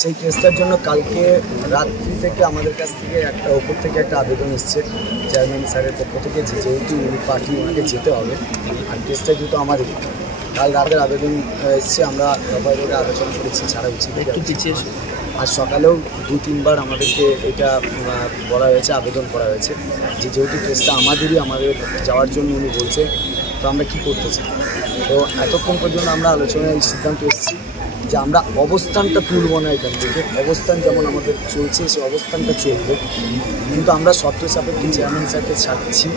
সেই কেসটার জন্য কালকে রাত্রি থেকে আমাদের কাছ থেকে ওপর থেকে একটা আবেদন এসছে চেয়ারম্যান স্যারের পক্ষ থেকে, যেহেতু উনি পার্টি ওনাকে যেতে হবে আর কেসটা যেহেতু আমাদের কাল রাতের আবেদন এসছে, আমরা সবাই মিলে আলোচনা করেছি ছাড়া উচিত একটু পিছিয়ে। আজ সকালেও 2-3 বার আমাদেরকে এটা বলা হয়েছে, আবেদন করা হয়েছে যে যেহেতু কেসটা আমাদের যাওয়ার জন্য উনি বলছে, তো আমরা কী করতে চাই। তো এতক্ষণ পর্যন্ত আমরা আলোচনায় এই সিদ্ধান্ত এসেছি যে আমরা অবস্থানটা তুলব না এখান থেকে, অবস্থান যেমন আমাদের চলছে সেই অবস্থানটা চলবে, কিন্তু আমরা শর্ত সাপেক্ষে চেয়ারম্যান স্যারকে ছাড়ছি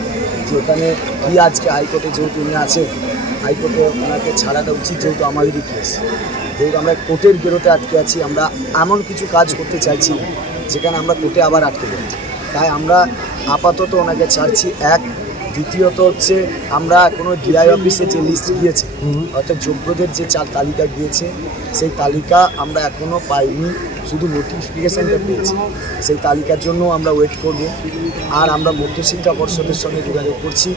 যে ওখানে কি আজকে হাইকোর্টে যেহেতু উনি আছে, হাইকোর্টে ওনাকে ছাড়াটা উচিত, যেহেতু আমাদেরই কেস, যেহেতু আমরা কোর্টের গেরোতে আটকে আছি, আমরা এমন কিছু কাজ করতে চাইছি না যেখানে আমরা কোর্টে আবার আটকে যাচ্ছি। তাই আমরা আপাতত ওনাকে ছাড়ছি। দ্বিতীয়ত হচ্ছে আমরা এখনও ডিআই অফিসে যে লিস্ট গিয়েছে, অর্থাৎ যোগ্যদের যে তালিকা গিয়েছে, সেই তালিকা আমরা এখনও পাইনি, শুধু নোটিফিকেশানটা পেয়েছি। সেই তালিকার জন্য আমরা ওয়েট করব। আর আমরা মধ্যশিক্ষা পর্ষদের সঙ্গে যোগাযোগ করছি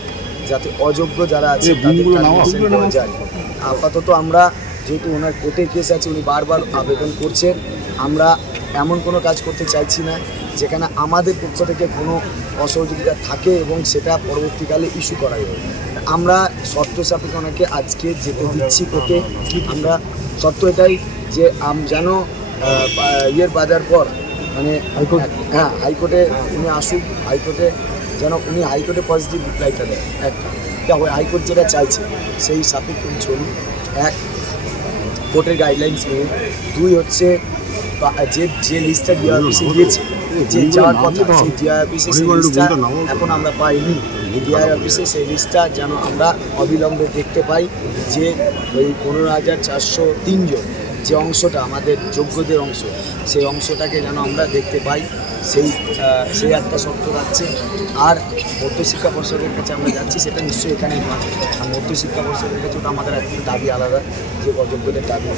যাতে অযোগ্য যারা আছে তাদের টার্মিনেশন করা যায়। আপাতত আমরা যেহেতু ওনার কোর্টে কেস আছে, উনি বারবার আবেদন করছেন, আমরা এমন কোনো কাজ করতে চাইছি না যেখানে আমাদের পক্ষ থেকে কোনো অসহযোগিতা থাকে এবং সেটা পরবর্তীকালে ইস্যু করাই হয়। আমরা শর্ত সাপেক্ষে ওনাকে আজকে যেতে দিচ্ছি কোর্টে। আমরা শর্ত এটাই যে যেন বাজার পর মানে হাইকোর্টে উনি আসুক, হাইকোর্টে যেন উনি হাইকোর্টে পজিটিভ রিপ্লাইটা দেয়। একটা হাইকোর্ট যেটা চাইছে সেই সাপেক্ষে চলুন, এক কোর্টের গাইডলাইন্স মেনে। 2 হচ্ছে যে লিস্টটা ডিআই অফিসে গিয়েছে, যে যাওয়ার কথা, সেই ডিআই অফিসে সেই লিস্টটা এখন আমরা পাইনি। ডিআই অফিসে সেই লিস্টটা যেন আমরা অবিলম্বে দেখতে পাই, যে ওই 15,403 জন যে অংশটা আমাদের যোগ্যদের অংশ, সেই অংশটাকে যেন আমরা দেখতে পাই, সেই একটা শর্ত যাচ্ছে। আর মধ্যশিক্ষা পর্ষদের কাছে আমরা যাচ্ছি, সেটা নিশ্চয়ই এখানে নয়। আর মধ্যশিক্ষা পর্ষদের কাছে ওটা আমাদের একটা দাবি আলাদা, যে অযোগ্যদের দাবি।